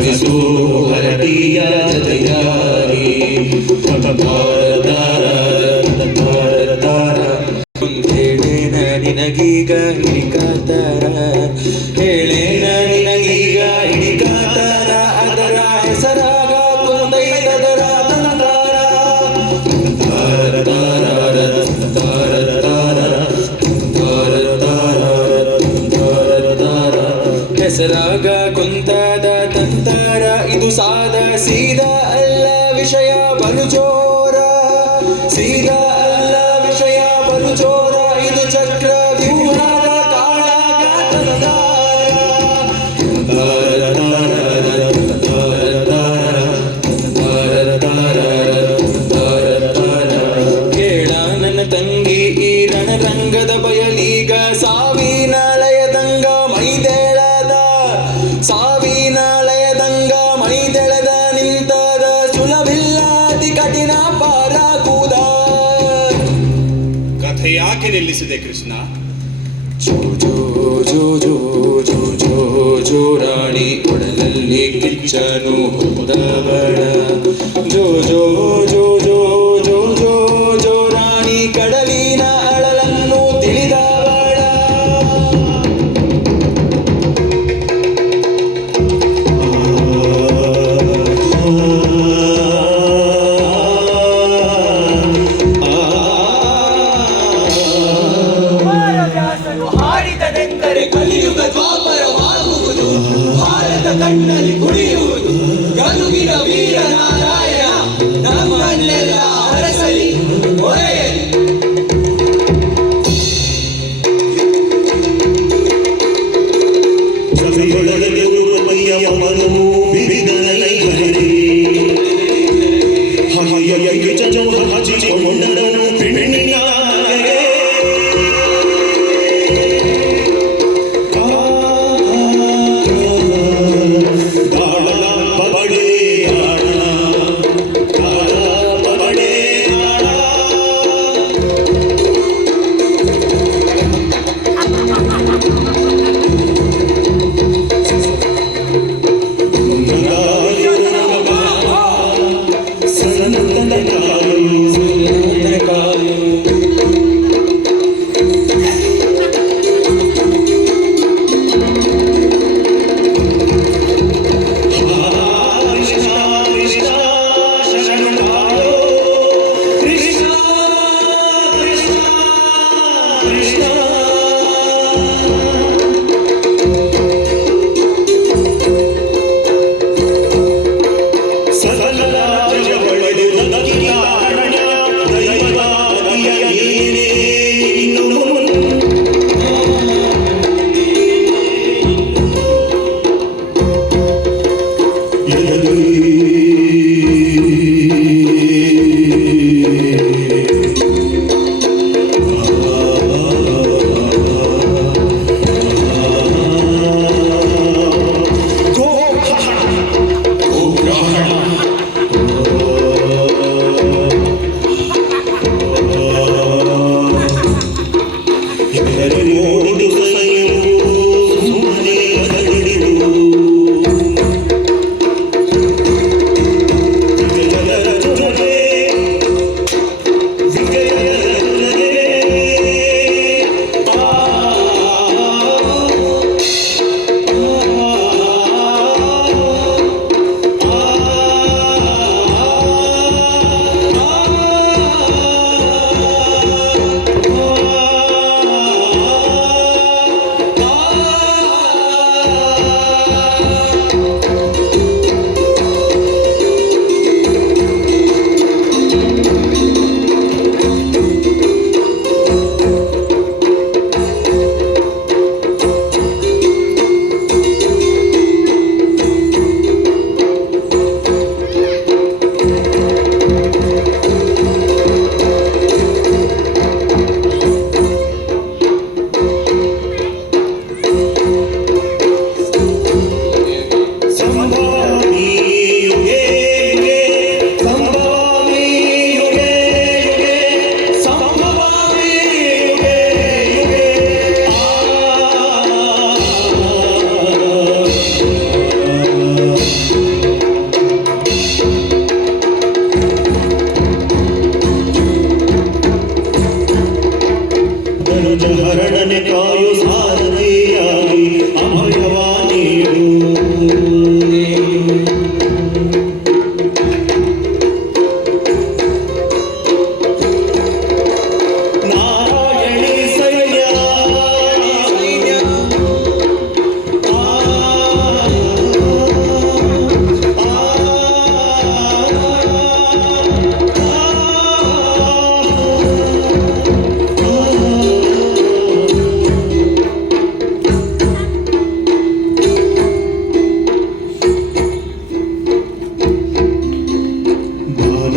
ಸವಿಸು ಹರಟಿಯ ಜತೆಯಾರಿ ಹೇಳೇನ ನಿನಗೀಗ ಹಿಡಿಕಾತರ ಹೇಳೇನ ನಿನಗೀಗ ಹಿಡಿಕಾತರ ಅದರ ಹೆಸರಾಗ ಕೊಂದೈದರ ತನದಾರ ಹೆಸರಾಗ ಕುಂತದ ತಂತರ ಇದು ಸಾದ ಸೀದಾ ಅಲ್ಲ ವಿಷಯ ಬಲು ಜೋರ ಸೀದಾ ಅಲ್ಲ ವಿಷಯ ಬಲು ಜೋರ ಇದು ಚಕ್ರ ವ್ಯೂಹದ ಕಾಳಗ ಕೇಳ ನನ್ನ ತಂಗಿ ಈ ರಣರಂಗದ ಬಯಲೀಗ ಸಾವಿನ ಲಯದಂಗ ಮೈದೆಳದ ಸಾವಿನ ಲಯದಂಗ ಮೈದೆಳೆದ ನಿಂತದ ಸುಲಭಿಲ್ಲ ಅತಿ ಕಠಿಣ ಪಾರಾಕೂದ ಕಥೆ ಯಾಕೆ ನಿಲ್ಲಿಸಿದೆ ಕೃಷ್ಣ? ಜೋ ಜೋ ಜೋ ಜೋ ಜೋ ಜೋ ಜೋ ರಾಣಿ ಒಡಲಲ್ಲಿ ಕಿಚ್ಚನು ಹೊಂದವಳ ಜೋ ಜೋ ಜೋ ಜೋ ಜೋ ಜೋ ಜೋ ರಾಣಿ ಕಡಲಿನ ಅಳಲನ್ನು ತಿಳಿದವಳ ಹಾಡಿದನೆಂದರೆ ಕಲಿಯುಗ ದ್ವಾಪರವಾಗುವುದು ಭಾರತ ಕಣ್ಣಲ್ಲಿ ಕುಡಿಯುವುದು ಗನುಗಿನ ವೀರ ನಾರಾಯಣ ನಮ್ಮನ್ನೆಲ್ಲ ಹರಸಲಿ ಹೊರೆಯಲಿ ಸಭೆಯೊಳಗೆ ಮೈಯ ಮನು ಬಿಬಿದನೈ ಹರಿ ಹಾಯ ಜಜೋ ಹಾಜಿ ಕೊಂಡನು ಬಿಣ್ಣಿನ ದಾಳ ಬಬಡಿ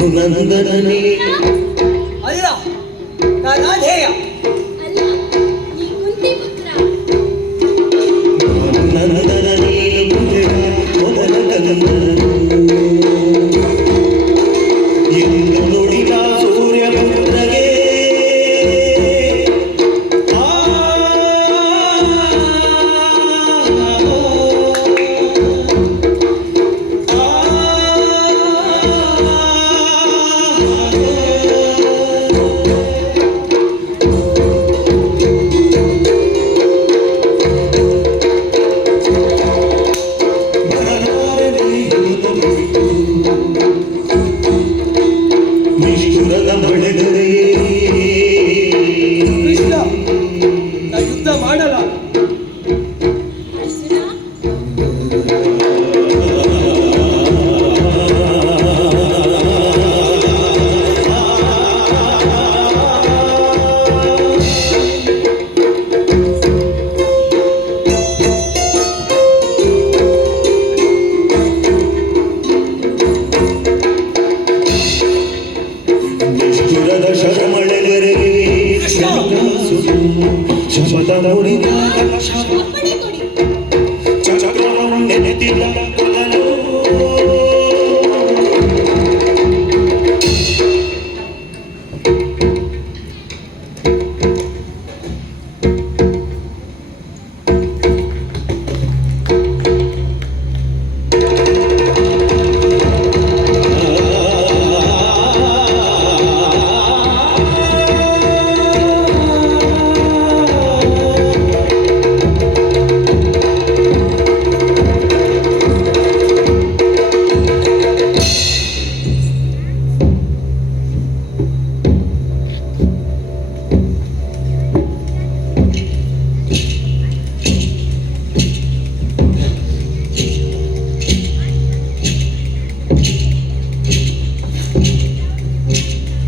ನಂದನನೇ ಅಲ್ಲ ನಾನಾಧೇಯ ಅಲ್ಲ ನೀ ಕುಂತಿ ಪುತ್ರ ನಂದನನೇ ಮೊದಲ ಕಂದ ಎಂದು ನುಡಿದ ಸೂರ್ಯ ಪುತ್ರಗೆ ನಿಷ್ಠುರದ ಬಳೆಗರೆಯೇ ಕೃಷ್ಣ ನಾ ಯುದ್ಧ ಮಾಡಲ್ಲ. ಅರ್ಜುನ ನಿಷ್ಠುರದ ಶರಮಳೆಗರೆಗೆ ಶಪಥ ಮುರಿದಾಗ ಅಪ್ಪಣೆ ಕೊಡಿ ಚಕ್ರವನ್ನು ನೆನೆದಿಲ್ಲ ಕೊಲ್ಲಲು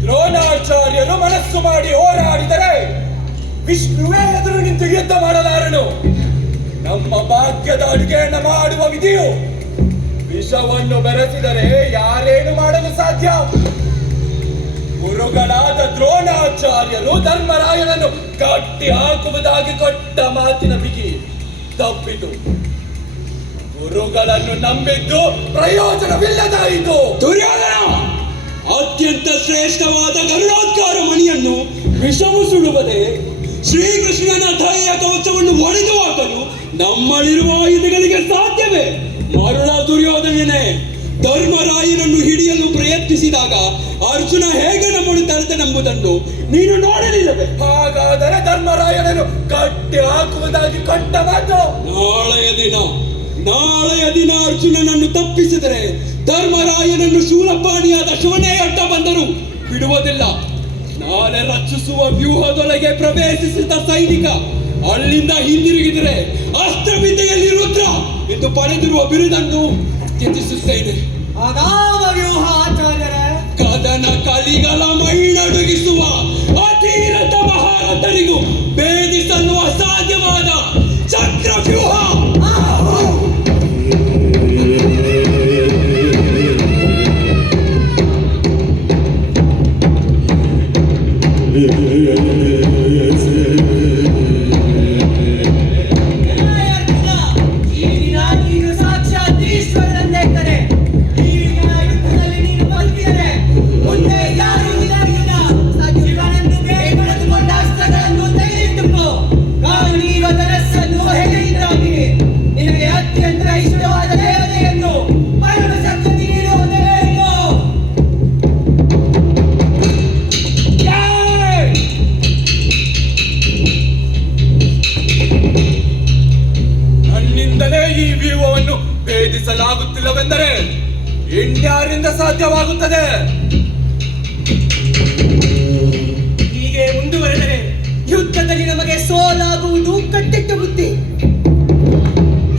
ದ್ರೋಣಾಚಾರ್ಯರು ಮನಸ್ಸು ಮಾಡಿ ಹೋರಾಡಿದರೆ ವಿಷ್ಣುವೇ ಎದುರು ನಿಂತು ಯುದ್ಧ ಮಾಡಲಾರನು. ನಮ್ಮ ಭಾಗ್ಯದ ಅಡುಗೆಯನ್ನು ಮಾಡುವ ವಿಧಿಯು ವಿಷವನ್ನು ಬೆರೆಸಿದರೆ ಯಾರೇನು ಮಾಡಲು ಸಾಧ್ಯ? ಗುರುಗಳಾದ ದ್ರೋಣಾಚಾರ್ಯರು ಧರ್ಮರಾಯನನ್ನು ಕಟ್ಟಿ ಹಾಕುವುದಾಗಿ ಕೊಟ್ಟ ಮಾತಿನ ಬಿಗಿ ತಪ್ಪಿತು. ಗುರುಗಳನ್ನು ನಂಬಿದ್ದು ಪ್ರಯೋಜನವಿಲ್ಲದಾಯಿತು. ದುರ್ಯೋಧನ ಅತ್ಯಂತ ಶ್ರೇಷ್ಠವಾದ ಗರುಡೋದ್ಗಾರ ಮಣಿಯನ್ನು ವಿಷವು ಸುಡುವುದೇ ಶ್ರೀಕೃಷ್ಣನ ಧೈರ್ಯ ಕವಚವನ್ನು ಒಡೆದು ಹಾಕಲು ನಮ್ಮಲ್ಲಿರುವ ಆಯುಧಗಳಿಗೆ ಸಾಧ್ಯವೇ? ಮರುಳ ದುರ್ಯೋಧನನೇ, ಧರ್ಮರಾಯನನ್ನು ಹಿಡಿಯಲು ಪ್ರಯತ್ನಿಸಿದಾಗ ಅರ್ಜುನ ಹೇಗೆ ನಮ್ಮನ್ನು ತಡೆದನೆಂಬುದನ್ನು ನೀನು ನೋಡಲಿಲ್ಲವೇ? ಹಾಗಾದರೆ ಧರ್ಮರಾಯನನ್ನು ಕಟ್ಟಿ ಹಾಕುವುದಾಗಿ ಕೊಟ್ಟ ಮಾತು ನಾಳೆಯ ದಿನ ಅರ್ಜುನನನ್ನು ತಪ್ಪಿಸಿದರೆ ಧರ್ಮರಾಯನನ್ನು ಶೂಲಪಾಣಿಯಾದ ಶಿವನೇ ಅಡ್ಡ ಬಂದರು ಬಿಡುವುದಿಲ್ಲ. ನಾಳೆ ರಚಿಸುವ ವ್ಯೂಹದೊಳಗೆ ಪ್ರವೇಶಿಸಿದ ಸೈನಿಕ ಅಲ್ಲಿಂದ ಹಿಂದಿರುಗಿದರೆ ಅಸ್ತ್ರವಿದ್ಯೆಯಲ್ಲಿ ರುದ್ರ ಎಂದು ಪಡೆದಿರುವ ಬಿರುದನ್ನು ತ್ಯಜಿಸುತ್ತೇನೆ. ಅದಾವ ವ್ಯೂಹ ಆಚಾರ್ಯರೇ? ಕದನ ಕಲಿಗಳ ಮೈನಡುಗಿಸುವ ಅತೀರಥ ಮಹಾರಥರಿಗೂ ಭೇದಿಸಲು ಅಸಾಧ್ಯವಾದ ಚಕ್ರವ್ಯೂಹ. ಭೇದಿಸಲಾಗುತ್ತಿಲ್ಲವೆಂದರೆ ಇನ್ಯಾರಿಂದ ಸಾಧ್ಯವಾಗುತ್ತದೆ? ಹೀಗೆ ಮುಂದುವರೆದರೆ ಯುದ್ಧದಲ್ಲಿ ನಮಗೆ ಸೋಲಾಗುವುದು ಕಟ್ಟಿಟ್ಟ ಬುದ್ಧಿ.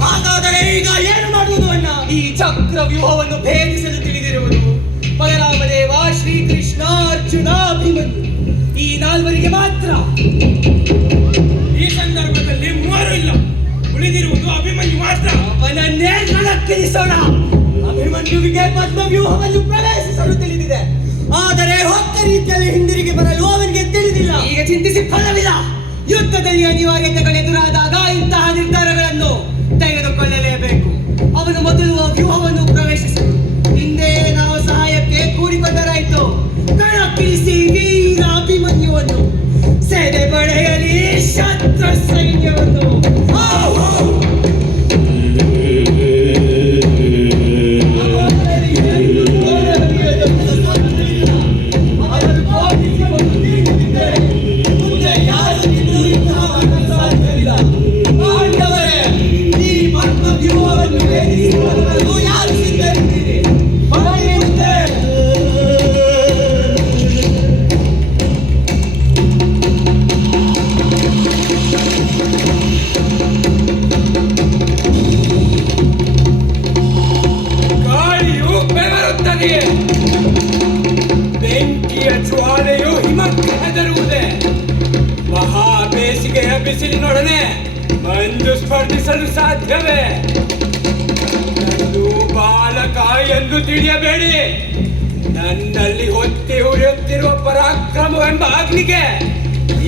ಹಾಗಾದರೆ ಈಗ ಏನು ಮಾಡುವುದು ಅಣ್ಣ? ಈ ಚಕ್ರ ವ್ಯೂಹವನ್ನು ಭೇದಿಸಲು ತಿಳಿದಿರುವುದು ಬಲರಾಮದೇವ, ಶ್ರೀಕೃಷ್ಣ, ಅರ್ಜುನ, ಅಭಿಮನ್ಯು ಈ ನಾಲ್ವರಿಗೆ ಮಾತ್ರ. ಈ ಸಂದರ್ಭದಲ್ಲಿ ಮೂವರು ಇಲ್ಲ, ಉಳಿದಿರುವುದು ಅಭಿಮನ್ಯು ಮಾತ್ರ. ಅವನನ್ನೇ ಕಣಕ್ಕಿಳಿಸೋಣ. ಅಭಿಮನ್ಯುವಿಗೆ ಪದ್ಮ ವ್ಯೂಹವನ್ನು ಪ್ರವೇಶಿಸಲು ತಿಳಿದಿದೆ. ರೀತಿಯಲ್ಲಿ ಹಿಂದಿರುಗಿ ಬರಲು ಅವನಿಗೆ ತಿಳಿದಿಲ್ಲ. ಈಗ ಚಿಂತಿಸಿ ಫಲವಿಲ್ಲ. ಯುದ್ಧದಲ್ಲಿ ಅನಿವಾರ್ಯತೆಗಳು ಎದುರಾದಾಗ ಇಂತಹ ನಿರ್ಧಾರಗಳನ್ನು ತೆಗೆದುಕೊಳ್ಳಲೇಬೇಕು. ಅವನು ಮೊದಲು ವ್ಯೂಹವನ್ನು ಪ್ರವೇಶಿಸಲು ಹಿಂದೆ ನಾವು ಸಹಾಯಕ್ಕೆ ಕೂಡಿಕೊಂಡರಾಯಿತು. ಕಣಕ್ಕಿಳಿಸಿ ವೀರ ಅಭಿಮನ್ಯುವನ್ನು, ಸೇನೆ ಪಡೆಯಲಿ ಶತ್ರು ಸೈನ್ಯವನ್ನು. ಬೆಂಕಿಯ ಜ್ವಾಲೆಯು ಹಿಮಕ್ಕೆ ಹೆದರುವುದೇ. ಮಹಾ ಬೇಸಿಗೆಯ ಬಿಸಿಲಿನೊಡನೆ ಮಂಜು ಸ್ಪರ್ಧಿಸಲು ಸಾಧ್ಯವೇ? ನಂದು ಬಾಲಕ ಎಂದು ತಿಳಿಯಬೇಡಿ. ನನ್ನಲ್ಲಿ ಹೊತ್ತಿ ಉರಿಯುತ್ತಿರುವ ಪರಾಕ್ರಮವೆಂಬ ಅಗ್ನಿಗೆ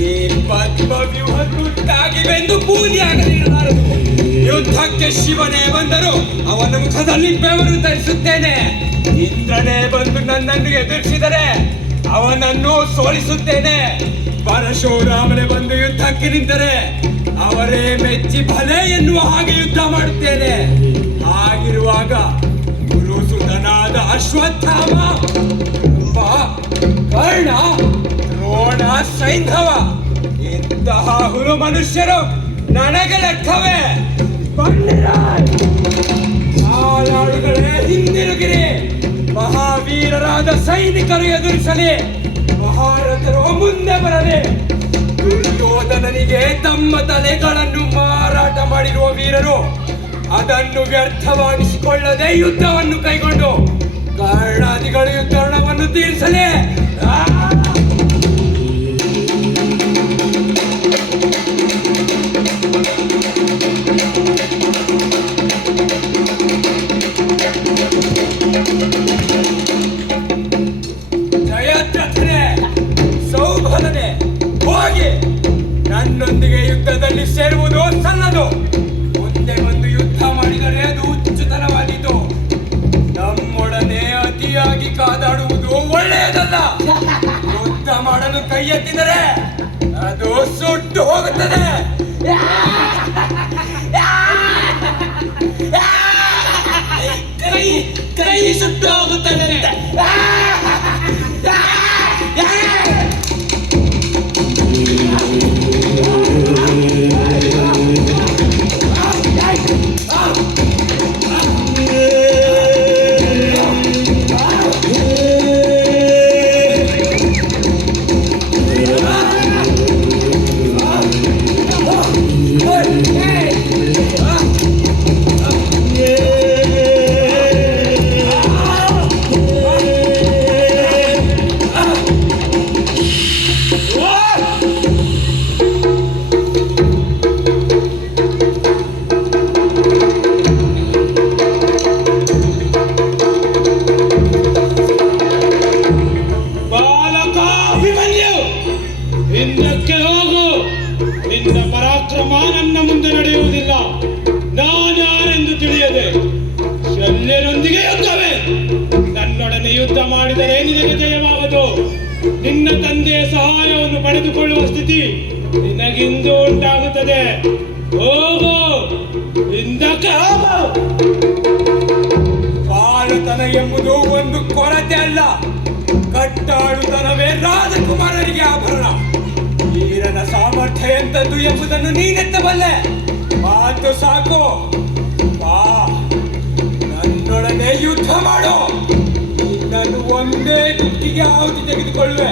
ಈ ಪದ್ಮ ವ್ಯೂಹ ತುತ್ತಾಗಿವೆಂದು ಬೂದಿಯಾಗಲಿರಲಾರದು. ಯುದ್ಧಕ್ಕೆ ಶಿವನೇ ಬಂದರೂ ಅವನ ಮುಖದಲ್ಲಿ ಬೆವರು ತರಿಸುತ್ತೇನೆ. ಇಂದ್ರನೇ ಬಂದು ನನ್ನನ್ನು ಎದುರಿಸಿದರೆ ಅವನನ್ನು ಸೋಲಿಸುತ್ತೇನೆ. ಪರಶುರಾಮನೇ ಬಂದು ಯುದ್ಧಕ್ಕೆ ನಿಂತರೆ ಅವರೇ ಮೆಚ್ಚಿ ಭಲೆ ಎನ್ನುವ ಹಾಗೆ ಯುದ್ಧ ಮಾಡುತ್ತೇನೆ. ಹಾಗಿರುವಾಗ ಗುರುಸುತನಾದ ಅಶ್ವತ್ಥಾಮ, ಕರ್ಣ, ದ್ರೋಣ, ಸೈಂಧವ ಇಂತಹ ಹುಲು ಮನುಷ್ಯರು ನನಗೆ ಲೆಕ್ಕವೇ? ಸಾಲಾಳುಗಳೇ, ಹಿಂದಿರುಗಿರಿ. ಮಹಾವೀರರಾದ ಸೈನಿಕರು ಎದುರಿಸಲಿ. ಮಹಾರಥರು ಮುಂದೆ ಬರಲಿ. ದುರ್ಯೋಧನನಿಗೆ ತಮ್ಮ ತಲೆಗಳನ್ನು ಮಾರಾಟ ಮಾಡಿರುವ ವೀರರು ಅದನ್ನು ವ್ಯರ್ಥವಾಗಿಸಿಕೊಳ್ಳದೆ ಯುದ್ಧವನ್ನು ಕೈಗೊಂಡು ಕರ್ಣಾದಿಗಳು ಯುದ್ಧವನ್ನು ತೀರಿಸಲಿ. ಜಯದ್ರಥನೇ, ಸೌಭಲನೆ, ಹೋಗಿ ನನ್ನೊಂದಿಗೆ ಯುದ್ಧದಲ್ಲಿ ಸೇರುವುದು ಸಲ್ಲದು. ಮುಂದೆ ಬಂದು ಯುದ್ಧ ಮಾಡಿದರೆ ಅದು ಹುಚ್ಚುತನವಾದೀತು. ನಮ್ಮೊಡನೆ ಅತಿಯಾಗಿ ಕಾದಾಡುವುದು ಒಳ್ಳೆಯದಲ್ಲ. ಯುದ್ಧ ಮಾಡಲು ಕೈ ಎತ್ತಿದರೆ ಅದು ಸುಟ್ಟು ಹೋಗುತ್ತದೆ. ಕೈ ಸುಟ್ಟು ಹೋಗುತ್ತದೆ. ಹಿಂದಕ್ಕೆ ಹೋಗು. ನಿನ್ನ ಪರಾಕ್ರಮ ನನ್ನ ಮುಂದೆ ನಡೆಯುವುದಿಲ್ಲ. ನಾನ್ಯಾರೆಂದು ತಿಳಿಯದೆ ಶಲ್ಯರೊಂದಿಗೆ ಯುದ್ಧವೇ. ನನ್ನೊಡನೆ ಯುದ್ಧ ಮಾಡಿದರೆ ನಿನಗೆ ಜಯವಾಗದು. ನಿನ್ನ ತಂದೆಯ ಸಹಾಯವನ್ನು ಪಡೆದುಕೊಳ್ಳುವ ಸ್ಥಿತಿ ನಿನಗಿಂದು ಉಂಟಾಗುತ್ತದೆ. ಹೋಗು, ಹಿಂದಕ್ಕೆ ಹೋಗು. ಬಾಲತನ ಎಂಬುದು ಒಂದು ಕೊರತೆ ಅಲ್ಲ, ಕಟ್ಟಾಳುತನವೇ ರಾಜಕುಮಾರರಿಗೆ ಆಭರಣ. ವೀರನ ಸಾಮರ್ಥ್ಯ ಎಂತದ್ದು ಎಂಬುದನ್ನು ನೀನೆತ್ತಬಲ್ಲೆ. ಮಾತು ಸಾಕು, ಬಾ ನನ್ನೊಡನೆ ಯುದ್ಧ ಮಾಡು. ನಾನು ಒಂದೇ ಗುಟ್ಟಿಗೆ ಆಹುತಿ ತೆಗೆದುಕೊಳ್ಳುವೆ.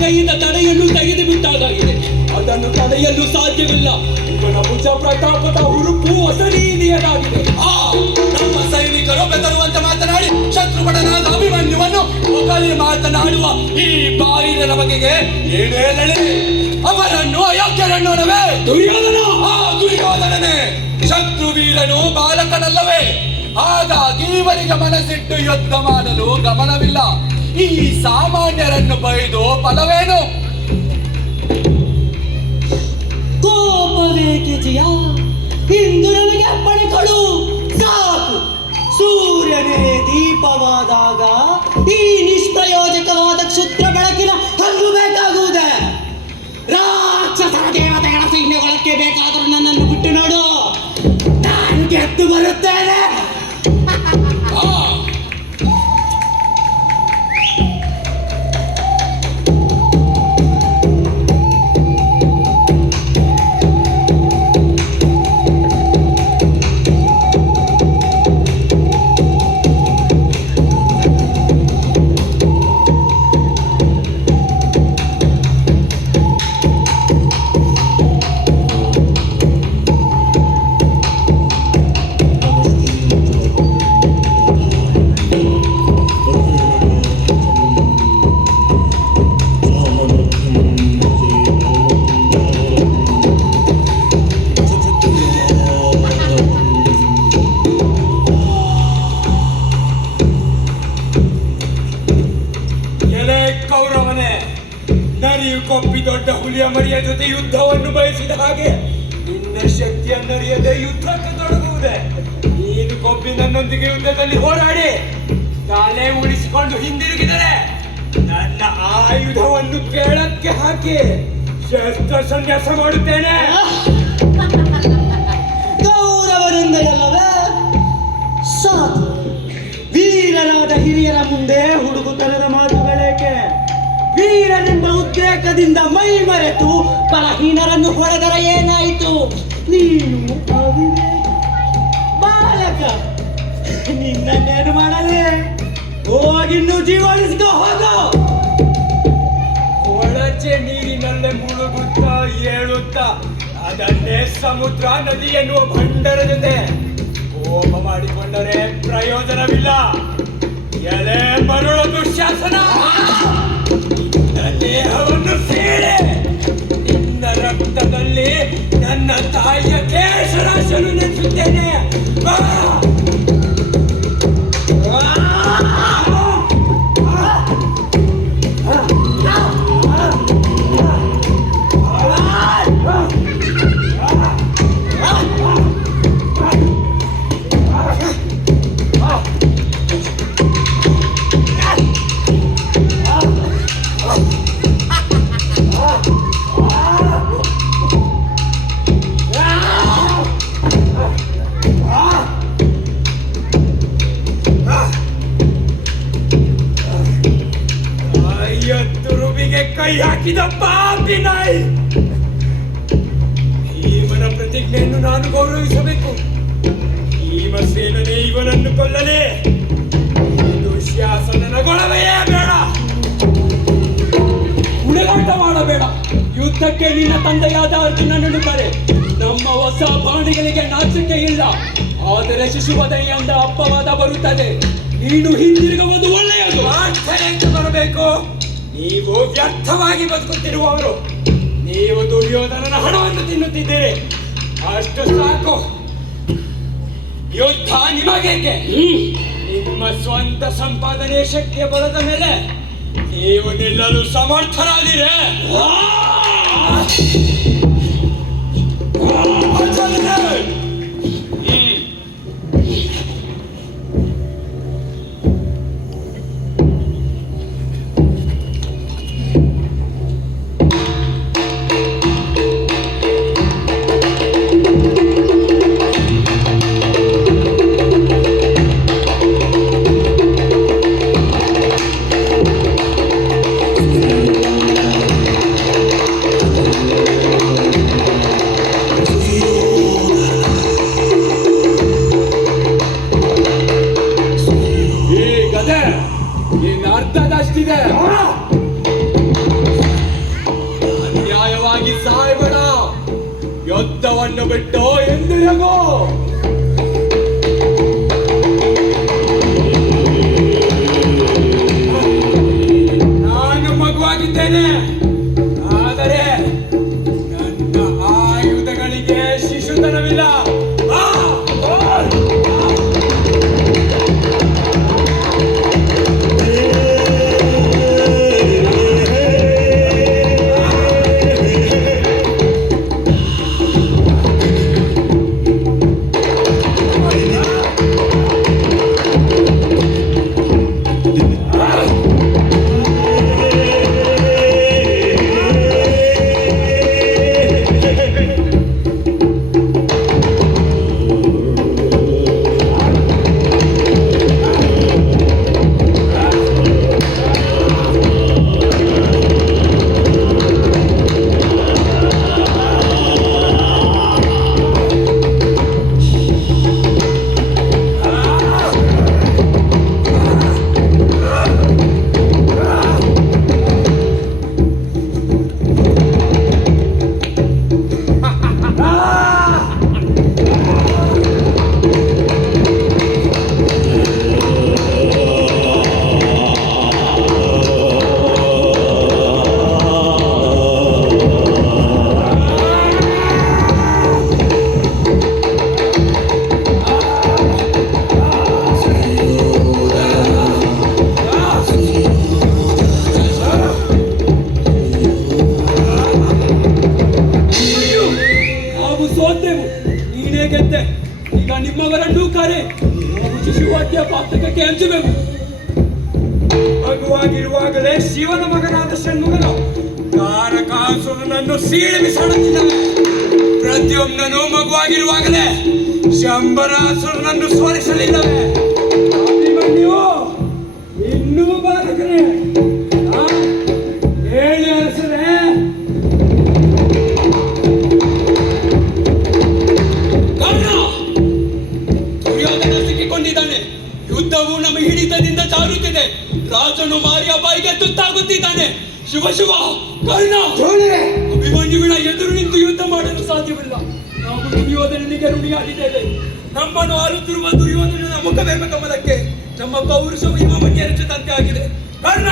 ಕೈಯಿಂದ ತಡೆಯಲು ತೆಗೆದು ಬಿಟ್ಟಾಗಿದೆ. ಅದನ್ನು ತಡೆಯಲು ಸಾಧ್ಯವಿಲ್ಲ. ಇವನ ಭುಜ ಪ್ರತಾಪದ ಹುರುಪು ಅಸಹನೀಯವಾಗಿದೆ. ನಮ್ಮ ಸೈನಿಕರು ಬೆದರುವಂತೆ ಮಾತನಾಡಿ ಶತ್ರುಪಡನಾದ ಅಭಿಮನ್ಯುವನ್ನು ಹೊಗಳಿ ಮಾತನಾಡುವ ಈ ಬಾಯಿನ ಬಗೆಗೆ ಏನೇಳಲಿ? ಅವರನ್ನು ಅಯೋಗ್ಯರನ್ನೋಣವೇ? ದುರ್ಯೋಧನನೇ ಶತ್ರು ವೀರನು ಬಾಲಕನಲ್ಲವೇ? ಹಾಗಾಗಿ ಇವರಿಗೆ ಮನಸ್ಸಿಟ್ಟು ಯುದ್ಧ ಮಾಡಲು ಗಮನವಿಲ್ಲ. ಈ ಸಾಮಾನ್ಯರನ್ನು ಬೈದು ಫಲವೇನು? ಕೋಪವೇಕೆ ಜಿಯ? ಇಂದು ನಮಗೆ ಅಪ್ಪಣೆ ಕೊಡು ಸಾಕು. ಸೂರ್ಯನೇ ದೀಪವಾದಾಗ ಈ ನಿಷ್ಪ್ರಯೋಜಕವಾದ ಕ್ಷುದ್ರ ಬೆಳಕಿನ ಹಂಗು ಬೇಕಾಗುವುದೇ? ರಾಕ್ಷಸರ ದೇವತೆಗಳ ಸೈನ್ಯಗಳಕ್ಕೆ ಬೇಕಾದರೂ ನನ್ನನ್ನು ಬಿಟ್ಟು ನೋಡು, ನಾನು ಗೆದ್ದು ಬರುತ್ತೇನೆ. ಕೊಪ್ಪಿ ದೊಡ್ಡ ಹುಲಿಯ ಮರಿಯ ಜೊತೆ ಯುದ್ಧವನ್ನು ಬಯಸಿದ ಹಾಗೆ ನಿನ್ನ ಶಕ್ತಿಯನ್ನರಿಯದೆ ಯುದ್ಧಕ್ಕೆ ತೊಡಗುವುದೇ? ನೀನು ಕೊಬ್ಬಿ ನನ್ನೊಂದಿಗೆ ಯುದ್ಧದಲ್ಲಿ ಹೋರಾಡಿ ತಲೆ ಉಳಿಸಿಕೊಂಡು ಹಿಂದಿರುಗಿದರೆ ನನ್ನ ಆಯುಧವನ್ನು ಕೆಳಕ್ಕೆ ಹಾಕಿ ಶಸ್ತ್ರ ಸನ್ಯಾಸ ಮಾಡುತ್ತೇನೆ. ಗೌರವದಿಂದ ಎಲ್ಲವೇ ಸಾಕು. ವೀರರಾದ ಹಿರಿಯರ ಮುಂದೆ ಹುಡುಗುತನದ ಮಾತುಗಳೇಕೆ? ವೀರನೆಂಬ ಉದ್ರೇಕದಿಂದ ಮೈ ಮರೆತು ಬಲಹೀನರನ್ನು ಹೊಡೆದರ ಏನಾಯಿತು? ನೀನು ಬಾಲಕ, ನಿನ್ನನ್ನೇನು ಮಾಡಲೇ? ಹೋಗಿನ್ನು ಜೀವನಿಸ್ಕೋ ಹೋಗೋ. ಕೊಳಚೆ ನೀರಿನಲ್ಲೇ ಮುಳುಗುತ್ತಾ ಏಳುತ್ತಾ ಅದನ್ನೇ ಸಮುದ್ರ ನದಿ ಎನ್ನುವ ಭಂಡರ ಜೊತೆ ಕೋಪ ಮಾಡಿಕೊಂಡರೆ ಪ್ರಯೋಜನವಿಲ್ಲ. ಎಲೆ ಮರುಳ ದುಶ್ಯಾಸನ, ನಿನ್ನ ದೇಹವನ್ನು ಸೇರೆ ನಿನ್ನ ರಕ್ತದಲ್ಲಿ ನನ್ನ ತಾಯಿಯ ಕೇಶರಾಶನು ನೆನೆಸುತ್ತೇನೆ. ಕೈ ಹಾಕಿದ ಪಾಪಿ ನಾಯಿ. ಭೀಮನ ಪ್ರತಿಜ್ಞೆಯನ್ನು ನಾನು ಗೌರವಿಸಬೇಕು. ಭೀಮಸೇನನೇ ಇವನನ್ನು ಕೊಲ್ಲಲೇ. ದುಶ್ಯಾಸನನ ಗೊಳವೆಯೇ ಬೇಡ. ಹುಡುಗಾಟ ಮಾಡಬೇಡ. ಯುದ್ಧಕ್ಕೆ ನಿನ್ನ ತಂದೆಯಾದ ಅರ್ಜುನನನ್ನು ಕರೆ. ನಮ್ಮ ಹೊಸ ಬಾಣಿಗಳಿಗೆ ನಾಚಿಕೆ ಇಲ್ಲ. ಆದರೆ ಶಿಶುವಧೆಯಿಂದ ಅಪ್ಪವಾದ ಬರುತ್ತದೆ. ನೀನು ಹಿಂದಿರುಗುವುದು ಒಳ್ಳೆಯದು. ಬರಬೇಕು. ನೀವು ವ್ಯರ್ಥವಾಗಿ ಬದುಕುತ್ತಿರುವವರು. ನೀವು ದುರ್ಯೋಧನನ ಹಣವನ್ನು ತಿನ್ನುತ್ತಿದ್ದೀರಿ. ಅಷ್ಟು ಸಾಕು. ಯುದ್ಧ ನಿಮಗೇಕೆ? ನಿಮ್ಮ ಸ್ವಂತ ಸಂಪಾದನೆ ಶಕ್ತಿಯ ಬರದ ಮೇಲೆ ನೀವು ನಿಲ್ಲಲು ಸಮರ್ಥರಾದಿರೇ? ಮಸ್ತಕಕ್ಕೆ ಹಂಚಬೇಕು. ಮಗುವಾಗಿರುವಾಗಲೇ ಶಿವನ ಮಗನಾದ ಷಣ್ಮುಗನು ತಾರಕಾಸುರನನ್ನು ಸೀಳಿ ಬಿಸಾಡುತ್ತಿದ್ದಾನೆ. ಪ್ರತಿಯೊಬ್ಬನೂ ಮಗುವಾಗಿರುವಾಗಲೇ ಶಂಬರಾಸುರನನ್ನು ಸೋಲಿಸಲಿಲ್ಲವೇ? ಅಭಿಮನ್ಯು ಇನ್ನೂ ಬಾಲಕನೇ, ಹೇಳಿ ಅರಸರೇ. ದುರ್ಯೋಧನ ಸಿಕ್ಕಿಕೊಂಡಿದ್ದಾನೆ. ಯುದ್ಧವು ನಮ್ಮ ಹಿಡಿತದಿಂದ ಜಾರುತ್ತಿದೆ. ರಾಜನು ಮಾರಿಯ ಬಾಯಿಗೆ ತುತ್ತಾಗುತ್ತಿದ್ದಾನೆ. ಶುಭ ಶುಭ ಕರ್ಣ, ಅಭಿಮನ್ಯುವಿನ ಎದುರು ನಿಂತು ಯುದ್ಧ ಮಾಡಲು ಸಾಧ್ಯವಿಲ್ಲ. ನಾವು ದುರ್ಯೋಧನನಿಗೆ ಋಣಿಯಾಗಿದ್ದೇವೆ. ನಮ್ಮನ್ನು ಆಳುತ್ತಿರುವ ದುರ್ಯೋಧನನ ಮುಖವೆಂಬ ಕಮಲಕ್ಕೆ ನಮ್ಮ ಪೌರುಷವು ಹಿಮವನ್ನು ಎರಚಿದಂತೆ ಆಗಿದೆ. ಕರ್ಣ,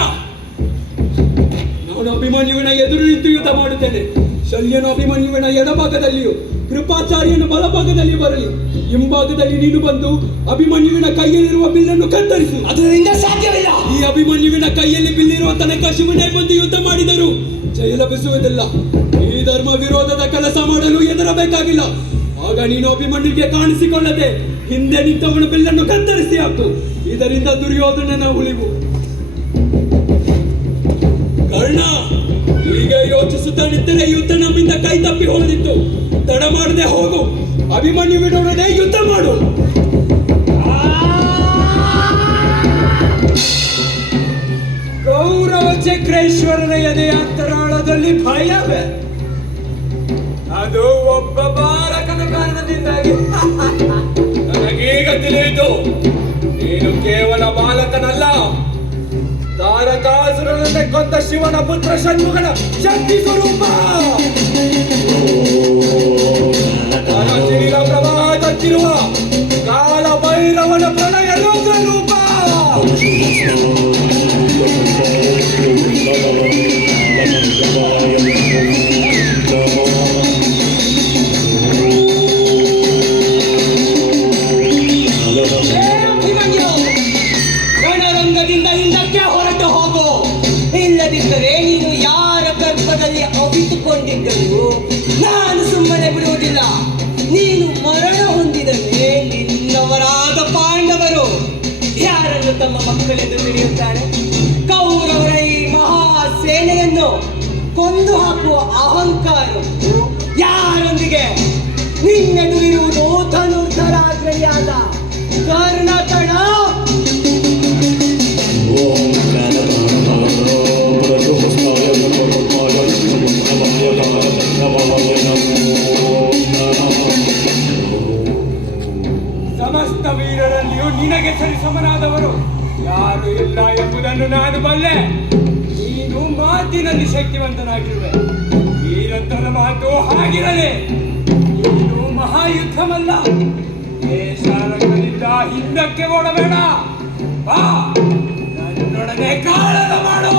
ನಾನು ಅಭಿಮನ್ಯುವಿನ ಎದುರು ನಿಂತು ಯುದ್ಧ ಮಾಡುತ್ತೇನೆ. ಶಲ್ಯನು ಅಭಿಮನ್ಯುವಿನ ಎಡಭಾಗದಲ್ಲಿಯೂ ಕೃಪಾಚಾರ್ಯನು ಬಲಭಾಗದಲ್ಲಿ ಬರಲಿ. ಹಿಂಭಾಗದಲ್ಲಿ ನೀನು ಬಂದು ಅಭಿಮನ್ಯುವಿನ ಕೈಯಲ್ಲಿರುವ ಬಿಲ್ಲನ್ನು ಕತ್ತರಿಸು. ಅದರಿಂದ ಸಾಧ್ಯವಿಲ್ಲ. ಈ ಅಭಿಮನ್ಯುವಿನ ಕೈಯಲ್ಲಿ ಬಿಲ್ಲಿರುವ ತನಕ ಶಿವನೇ ಬಂದು ಯುದ್ಧ ಮಾಡಿದರು ಜಯ ಲಭಿಸುವುದಿಲ್ಲ. ಈ ಧರ್ಮ ವಿರೋಧದ ಕೆಲಸ ಮಾಡಲು ಹೆದರಬೇಕಾಗಿಲ್ಲ. ಆಗ ನೀನು ಅಭಿಮನ್ಯುವಿಗೆ ಕಾಣಿಸಿಕೊಳ್ಳದೆ ಹಿಂದೆ ನಿಂತವನ ಬಿಲ್ಲನ್ನು ಕತ್ತರಿಸಿ ಹಾಕು. ಇದರಿಂದ ದುರ್ಯೋಧನನ ಉಳಿವು. ಕರ್ಣ, ಈಗ ಯೋಚಿಸುತ್ತಾ ನಿಂತರೆ ಯುದ್ಧ ನಮ್ಮಿಂದ ಕೈ ತಪ್ಪಿ ಹೋದಿತ್ತು. ತಡ ಮಾಡದೆ ಹೋಗು, ಅಭಿಮನ್ಯುವಿನೊಡನೆ ಯುದ್ಧ ಮಾಡು. ಗೌರವ ಚಕ್ರೇಶ್ವರನ ಎದೆಯ ಅಂತರಾಳದಲ್ಲಿ ಭಯವೇ. ಅದು ಒಬ್ಬ ಬಾಲಕನ ಕಾರಣದಿಂದಾಗಿ. ನನಗೀಗ ತಿಳಿಯಿತು, ನೀನು ಕೇವಲ ಬಾಲಕನಲ್ಲ, ತಾರಕಾಸುರನನ್ನೇ ಕೊಂದ ಶಿವನ ಪುತ್ರ ಷಣ್ಮುಗನ ಶಕ್ತಿ ಸ್ವರೂಪ. ಅರಸಿರಿನ ಪ್ರವಾಹ ತಚ್ಚಿರುವ ಕಾಲ ಭೈರವನ ಪ್ರಣಯ ರುದ್ರ ರೂಪ. ರಣರಂಗದಿಂದ ಹಿಂದಕ್ಕೆ ಹೊರಟು ಹೋಗು. ಇಲ್ಲದಿದ್ದರೆ ನೀನು ಯಾರ ಗರ್ಭದಲ್ಲಿ ಅವಿತುಕೊಂಡಿದ್ದರು ನಾನು ಸುಮ್ಮನೆ ಬಿಡುವುದಿಲ್ಲ. ನೀನು ಮರಣ ಹೊಂದಿದರೆ ನಿನ್ನವರಾದ ಪಾಂಡವರು ಯಾರನ್ನು ತಮ್ಮ ಮಕ್ಕಳೆಂದು ತಿಳಿಯುತ್ತಾರೆ? ಕೌರವರ ಈ ಮಹಾಸೇನೆಯನ್ನು ಕೊಂದು ಹಾಕುವ ಅಹಂಕಾರವು ಯಾರೊಂದಿಗೆ? ನಿನ್ನೆದುರಿರುವುದು ಧನುರ್ಧರಾಗ್ರಹಿಯಾದ ಕರ್ಣಕಣ. ಸಮಸ್ತ ವೀರರಲ್ಲಿಯೂ ನಿನಗೆ ಸರಿಸಮನಾದವರು ಯಾರು ಇಲ್ಲ ಎಂಬುದನ್ನು ನಾನು ಬಲ್ಲೆ. ನೀನು ಮಾತಿನಲ್ಲಿ ಶಕ್ತಿವಂತನಾಗಿರುವೆ. ವೀರತ್ವದ ಮಾತು ಹಾಗಿರಲಿ. ನೀನು ಮಹಾಯುದ್ಧವಲ್ಲ. ದೇಶಾರಂಗದಿಂದ ಹಿಂದಕ್ಕೆ ಓಡಬೇಡ. ಬಾ, ನನ್ನೊಡನೆ ಕಾಳಗ ಮಾಡು.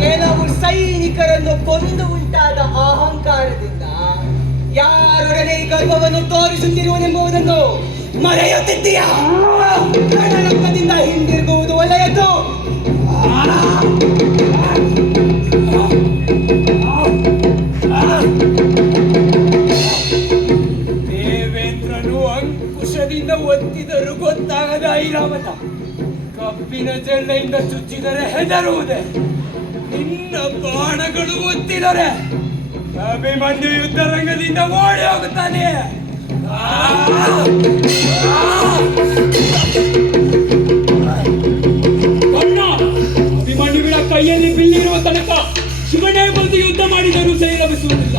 ಕೆಲವು ಸೈನಿಕರನ್ನು ಕೊಂದು ಉಂಟಾದ ಅಹಂಕಾರದಿಂದ ಯಾರೊಡನೆ ಈ ಗರ್ವವನ್ನು ತೋರಿಸುತ್ತಿರುವನೆಂಬುದನ್ನು ಮರೆಯುತ್ತಿದ್ದೀಯಾ? ರಣರಂಗದಿಂದ ಹಿಂದಿರುಗುವುದು ಒಳ್ಳೆಯದು. ದೇವೇಂದ್ರನು ಅಂಕುಶದಿಂದ ಒತ್ತಿದರೂ ಗೊತ್ತಾಗದ ಐರಾವತ ಕಬ್ಬಿನ ಜಲ್ಲೆಯಿಂದ ಚುಚ್ಚಿದರೆ ಹೆದರುವುದೇ? ನಿನ್ನ ಬಾಣಗಳು ಒತ್ತಿದರೆ ಅಭಿಮನ್ಯು ಯುದ್ಧರಂಗದಿಂದ ಓಡಿ ಹೋಗುತ್ತಾನೆ. ಕರ್ಣ, ಅಭಿಮನ್ಯುವಿನ ಕೈಯಲ್ಲಿ ಬಿಲ್ಲಿರುವ ತನಕ ಶಿವನೇ ಬಂದು ಯುದ್ಧ ಮಾಡಿದರೂ ಜಯ ಲಭಿಸುವುದಿಲ್ಲ.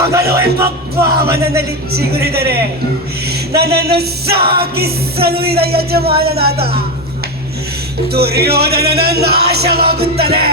ಮಗಳು ಎಂಬ ಭಾವನದಲ್ಲಿ ಚಿಗುರಿದರೆ ನನ್ನನ್ನು ಸಾಗಿಸಲು ಇದ ಯಜಮಾನನಾದ ದುರ್ಯೋಧನನ ನಾಶವಾಗುತ್ತದೆ.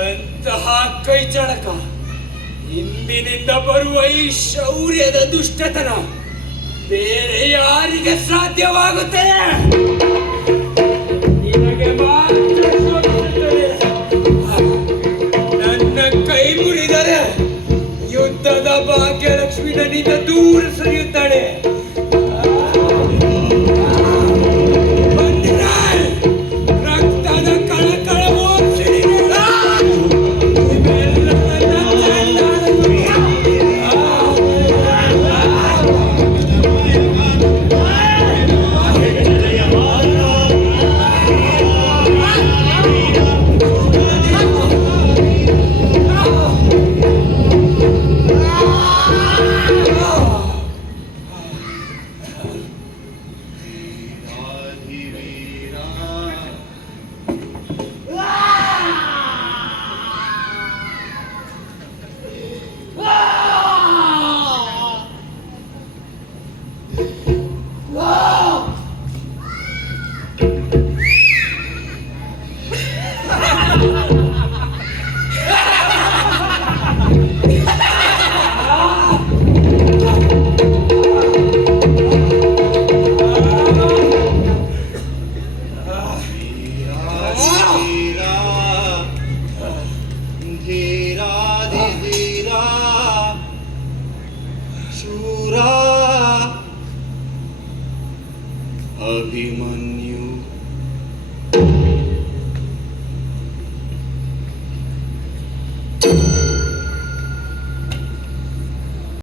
ಎಂತಹ ಕೈ ಚಳಕ! ಇಂದಿನಿಂದ ಬರುವ ಈ ಶೌರ್ಯದ ದುಷ್ಟತನ ಬೇರೆ ಯಾರಿಗೆ ಸಾಧ್ಯವಾಗುತ್ತದೆ? ನಿನಗೆ ಮಾತ್ರ ಶೋಭಿಸುತ್ತದೆ. ನನ್ನ ಕೈ ಮುರಿದರೆ ಯುದ್ಧದ ಭಾಗ್ಯಲಕ್ಷ್ಮಿ ನನ್ನಿಂದ ದೂರ ಸರಿಯುತ್ತಾಳೆ. ರಕ್ತದ ಕಳಕಳವೋ ಅಭಿಮನ್ಯು